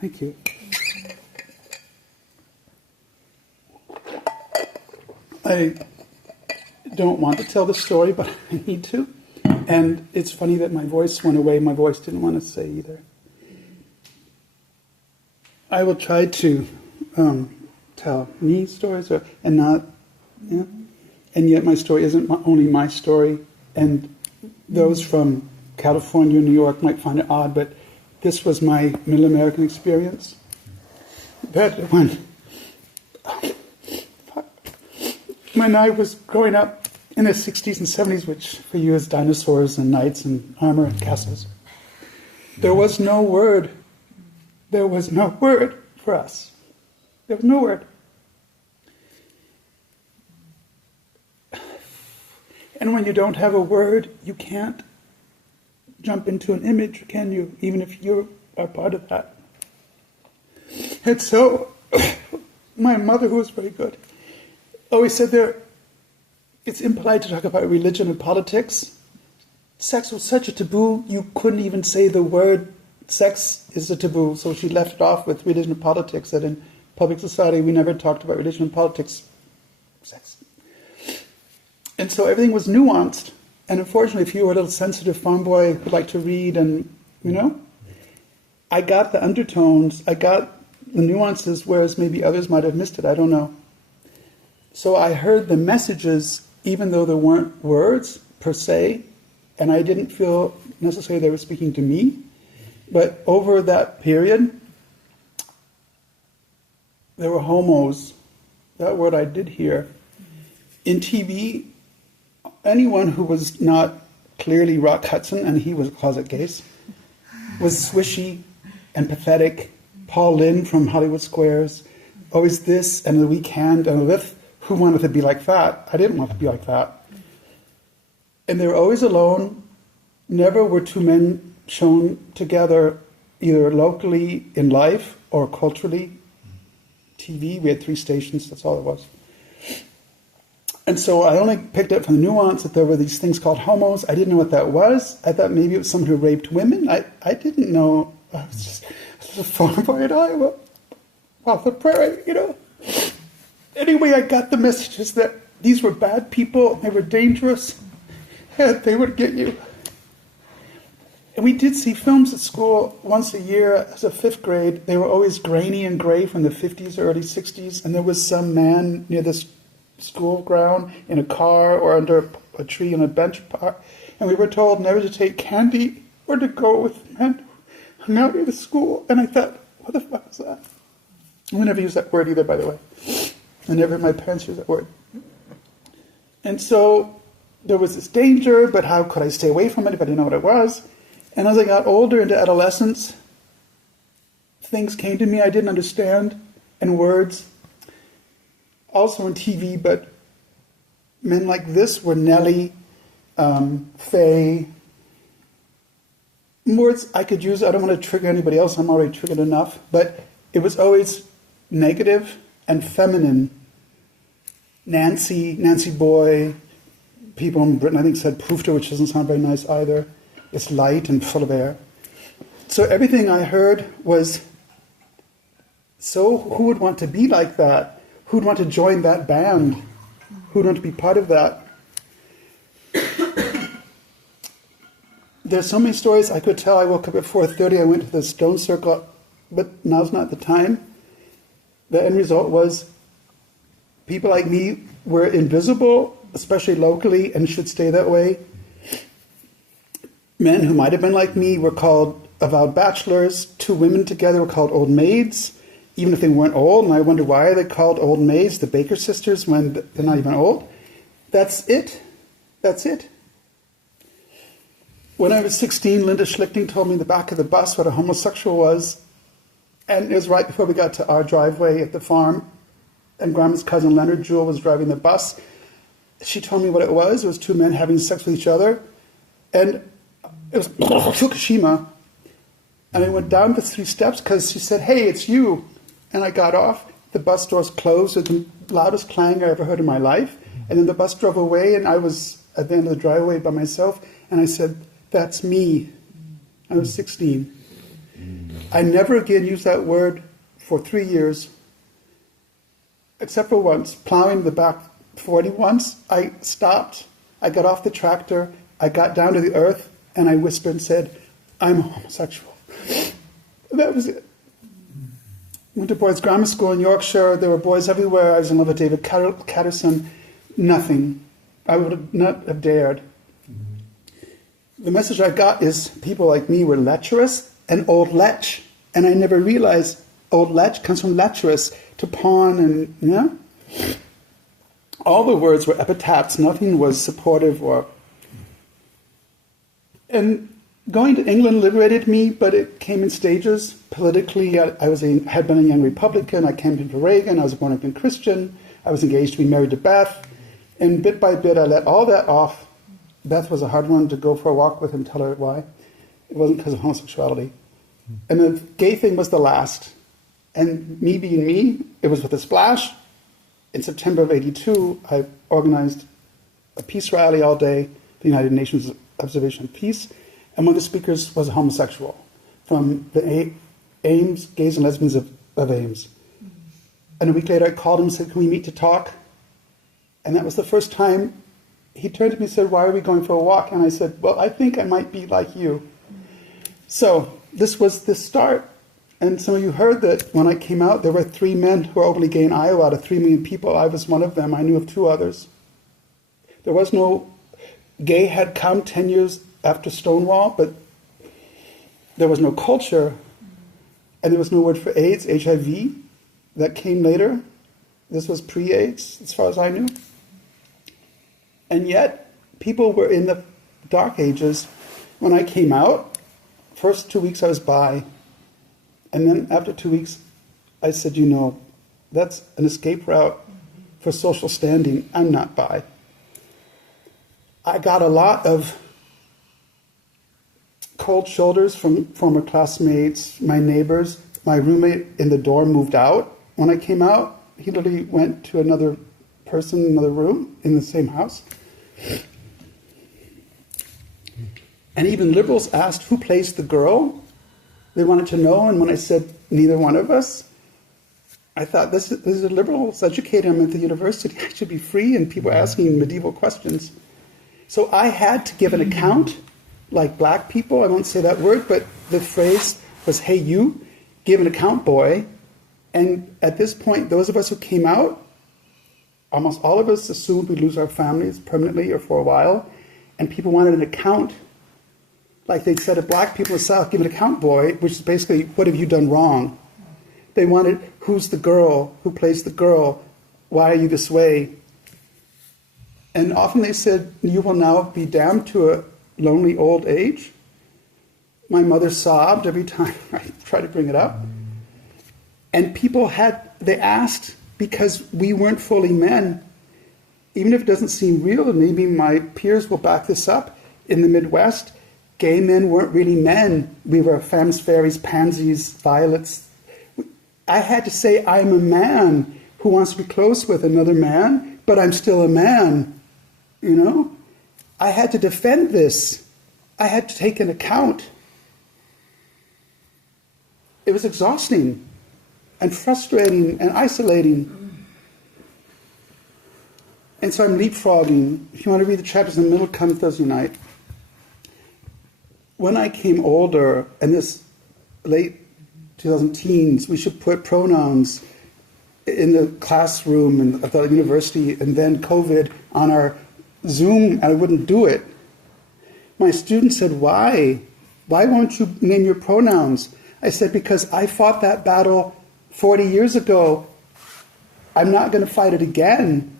Thank you. I don't want to tell the story, but I need to. And it's funny that my voice went away. My voice didn't want to say either. I will try to tell me stories, and not, you know, and yet my story isn't only my story. And those from California, New York might find it odd, but this was my Middle American experience. That when I was growing up in the 60s and 70s, which for you is dinosaurs and knights and armor and castles, there was no word. There was no word for us. There was no word. And when you don't have a word, you can't jump into an image, can you? Even if you are part of that. And so, my mother, who was very good, always said it's impolite to talk about religion and politics. Sex was such a taboo, you couldn't even say the word sex is a taboo. So she left it off with religion and politics, that in public society we never talked about religion and politics. Sex. And so everything was nuanced. And unfortunately, if you were a little sensitive farm boy who liked to read and, you know, I got the undertones, I got the nuances, whereas maybe others might have missed it, I don't know. So I heard the messages, even though there weren't words per se, and I didn't feel necessarily they were speaking to me. But over that period, there were homos. That word I did hear. In TV, anyone who was not clearly Rock Hudson, and he was a closet case, was swishy and pathetic. Paul Lynde from Hollywood Squares, always this and the weak hand and a lift. Who wanted to be like that? I didn't want to be like that. And they were always alone. Never were two men shown together, either locally in life or culturally. TV, we had 3 stations, that's all it was. And so I only picked up from the nuance that there were these things called homos. I didn't know what that was. I thought maybe it was someone who raped women. I didn't know. I was just a farm boy in Iowa, off the prairie, you know. Anyway, I got the messages that these were bad people, they were dangerous, and they would get you. And we did see films at school once a year as a 5th grade. They were always grainy and gray from the 50s or early 60s, and there was some man near this school ground in a car or under a tree in a bench park, and we were told never to take candy or to go with men who hung out near the school. And I thought, what the fuck is that? We never used that word either, by the way. I never heard my parents use that word. And so there was this danger, but how could I stay away from it if I didn't know what it was? And as I got older into adolescence, things came to me I didn't understand, and words, also on TV, but men like this were Nelly, Faye, words I could use. I don't want to trigger anybody else, I'm already triggered enough, but it was always negative and feminine. Nancy Boy, people in Britain I think said poofter, which doesn't sound very nice either. It's light and full of air. So everything I heard was, so who would want to be like that? Who'd want to join that band? Who'd want to be part of that? There's so many stories I could tell. I woke up at 4:30, I went to the Stone Circle, but now's not the time. The end result was people like me were invisible, especially locally, and should stay that way. Men who might have been like me were called avowed bachelors. 2 women together were called old maids, even if they weren't old. And I wonder why they called old maids the Baker sisters when they're not even old. That's it. That's it. When I was 16, Linda Schlichting told me in the back of the bus what a homosexual was. And it was right before we got to our driveway at the farm. And Grandma's cousin Leonard Jewell was driving the bus. She told me what it was. It was 2 men having sex with each other. And it was Fukushima. And I went down the 3 steps because she said, hey, it's you. And I got off. The bus doors closed with the loudest clang I ever heard in my life. And then the bus drove away, and I was at the end of the driveway by myself. And I said, that's me. I was 16. I never again used that word for 3 years, except for once, plowing the back 40 once. I stopped, I got off the tractor, I got down to the earth, and I whispered and said, I'm homosexual. That was it. Went to boys' grammar school in Yorkshire. There were boys everywhere. I was in love with David Catterson. Nothing. I would not have dared. The message I got is people like me were lecherous and old lech. And I never realized old lech comes from lecherous, to pawn, and, you know? All the words were epithets. Nothing was supportive or... And going to England liberated me, but it came in stages. Politically, I had been a young Republican. I campaigned for Reagan. I was a born-again Christian. I was engaged to be married to Beth. And bit by bit, I let all that off. Beth was a hard one to go for a walk with and tell her why. It wasn't because of homosexuality. And the gay thing was the last. And me being me, it was with a splash. In September of '82, I organized a peace rally all day, the United Nations Observation of Peace. And one of the speakers was a homosexual from the Ames, Gays and Lesbians of Ames. And a week later, I called him and said, can we meet to talk? And that was the first time he turned to me and said, why are we going for a walk? And I said, well, I think I might be like you. So this was the start. And some of you heard that when I came out, there were 3 men who were openly gay in Iowa out of 3 million people. I was one of them. I knew of 2 others. There was no... Gay had come 10 years after Stonewall, but there was no culture, and there was no word for AIDS, HIV, that came later. This was pre-AIDS, as far as I knew. And yet, people were in the dark ages. When I came out, first 2 weeks I was bi, and then after 2 weeks, I said, you know, that's an escape route for social standing. I'm not bi. I got a lot of cold shoulders from former classmates, my neighbors. My roommate in the dorm moved out when I came out. He literally went to another person in another room in the same house. And even liberals asked who plays the girl. They wanted to know, and when I said neither one of us, I thought, this is a liberals educated. I'm at the university. I should be free, and people asking medieval questions. So I had to give an account, like black people. I won't say that word, but the phrase was, hey, you, give an account, boy. And at this point, those of us who came out, almost all of us assumed we'd lose our families permanently or for a while. And people wanted an account. Like they said to black people in the South, give an account, boy, which is basically, what have you done wrong? They wanted, who's the girl? Who plays the girl? Why are you this way? And often they said, you will now be damned to a lonely old age. My mother sobbed every time I tried to bring it up. And people they asked, because we weren't fully men, even if it doesn't seem real, and maybe my peers will back this up, in the Midwest, gay men weren't really men. We were femmes, fairies, pansies, violets. I had to say, I'm a man who wants to be close with another man, but I'm still a man. You know, I had to defend this. I had to take an account. It was exhausting and frustrating and isolating. And so I'm leapfrogging. If you want to read the chapters in the middle, come Thursday night. When I came older, and this late 2010s, we should put pronouns in the classroom and at the university, and then COVID on our Zoom, and I wouldn't do it. My students said, why? Why won't you name your pronouns? I said, because I fought that battle 40 years ago. I'm not going to fight it again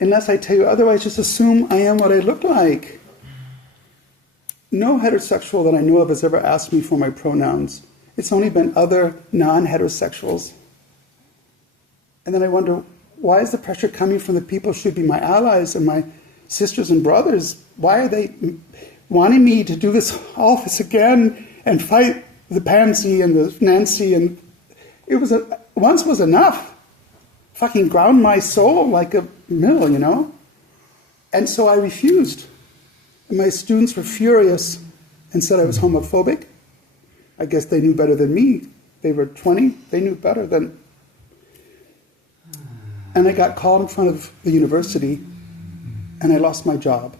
unless I tell you otherwise. Just assume I am what I look like. No heterosexual that I know of has ever asked me for my pronouns. It's only been other non-heterosexuals. And then I wonder, why is the pressure coming from the people who should be my allies and my sisters and brothers? Why are they wanting me to do all this again and fight the Pansy and the Nancy? And it was once was enough. Fucking ground my soul like a mill, you know? And so I refused. And my students were furious and said I was homophobic. I guess they knew better than me. They were 20. They knew better than... And I got called in front of the university, and I lost my job.